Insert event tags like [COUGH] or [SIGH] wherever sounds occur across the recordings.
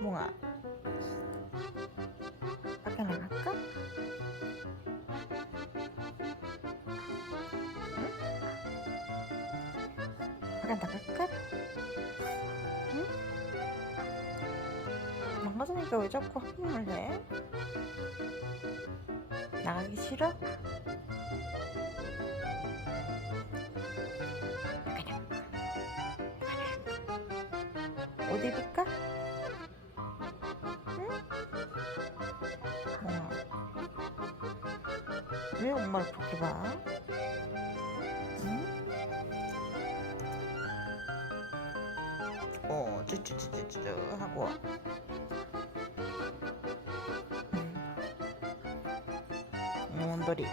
몽아 밖에 나갈까? 응? 밖에 나갈까? 응? 나가자니까 왜 자꾸 합의를 해? 나가기 싫어? 옷 입을까? 왜 엄마를 그렇게 봐? 응? 어, 쭈쭈쭈쭈쭈 하고. 응, 원돌이.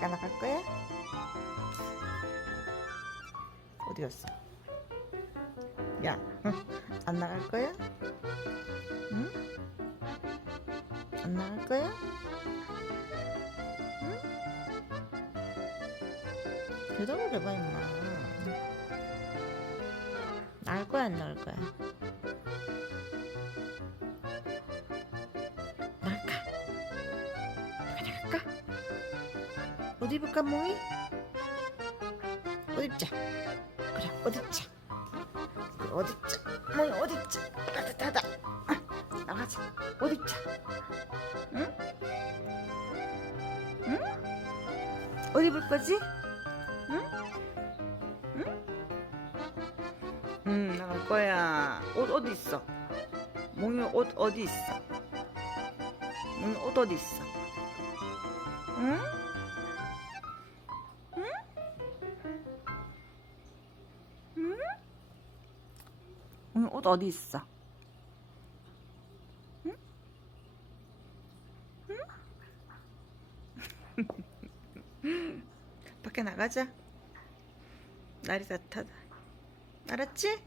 밖에 나갈 거야? 어디 갔어? 야, [LAUGHS] 안 나갈 거야? 응? 안 나갈 거야? 대답을 해봐, 임마. 나갈 거야, 안 나갈 거야? 누가 나갈까? 어디 입을까, 몽이? 어디 입자. 그래, 어디 입자. 어디 입자. 몽이 어디 입자. 따뜻하다. 아, 나가자. 어디 입자. 응? 응? 어디 입을 거지? 응? 응? 응, 나갈 거야. 옷 어디 있어? 몽이 옷 어디 있어? 몽이 옷 어디 있어? 응? 응? 응? 옷 어디 있어? 응? 응? [LAUGHS] 밖에 나가자. 날이 따뜻하다. 알았지?